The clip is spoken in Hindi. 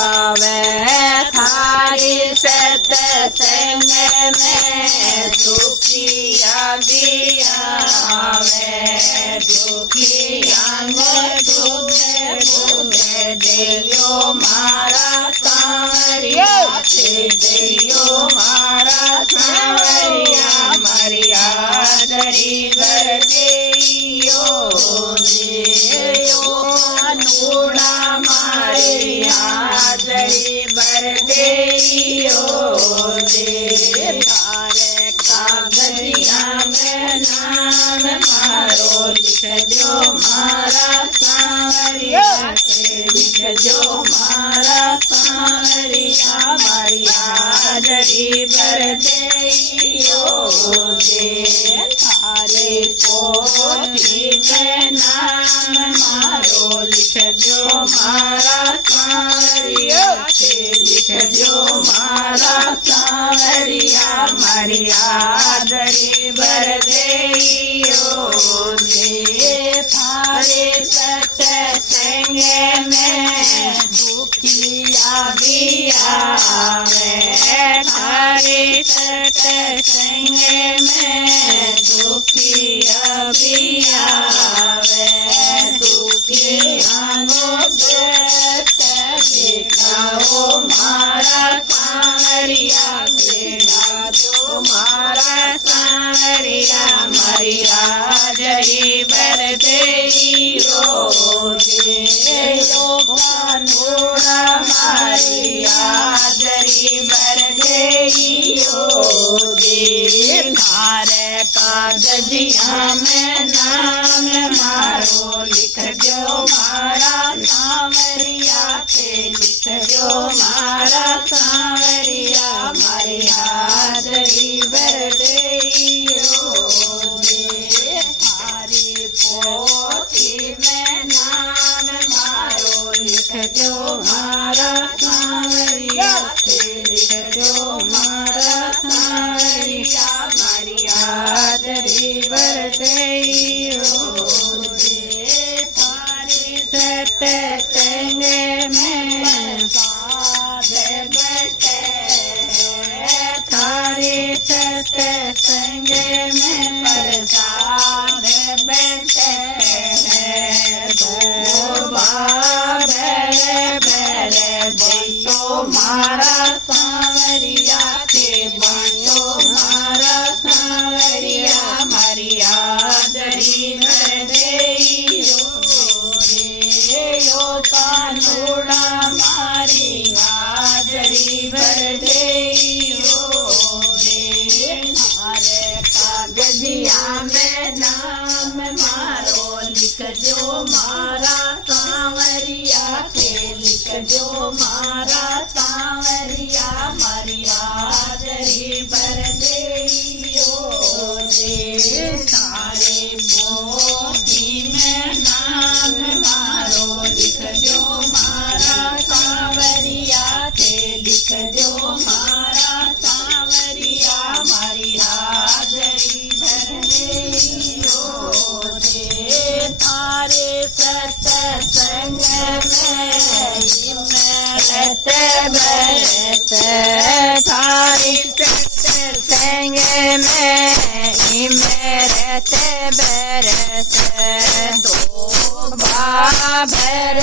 आवे थारी सत्संग में दुखिया भी आवे दुखिया में दुख देयो मारा सांवरिया से देयो मारा सांवरिया मर्यादरी बर देयो देयो अनुड़ा मारी हाजरी बर देयो दे थारे कागजिया में नाम मारो लिख दो मारा सांवरिया से लिख दो मारा सांवरिया मारी हाजरी बर देयो दे थारे पोथी में नाम मारो लिख दो मारा सांवरिया से लिख दो मारा सांवरिया मारी हाजरी बर देयो दे थारे सत्संग में दुखिया भी आवे थारे सत्संग में दुखिया भी आवे दुखिया नो दर्द दिखाओ मारा सांवरिया बेड़ा दो मारा सांवरिया मारी हाजरी बर देयो देयो कानूड़ा मारी हाजरी बर देयो दे थारे कागजिया में नाम मारो लिख दो मारा सांवरिया से लिख दो मारा सांवरिया मारी हाजरी बर देयो दे थारी पोथी में नाम मारो लिख दो मारा सांवरिया से लिख दो मारा सांवरिया मारी हाजरी बर देयो दे थारी सत्संग में साध बैठे थारी सत्संग में प्रसाद बैठे दो बाबे बेरे बसो मारा सांवरिया से बसो मारा सांवरिया मारी हाजरी बर देयो देयो कानूड़ा मारी हाजरी बर देयो दे थारे कागजिया में नाम मारो लिख दो मारा सांवरिया से लिख दो मारा सांवरिया मारी हाजरी बर देयो दे थारे पोथी में नाम मारो लिख दो मारा सांवरिया से लिख दो मारा सांवरिया मारी हाजरी बर देयो दे थारे सत्संग में बरस थारी सत्संग में इमरत बरस दो बाबर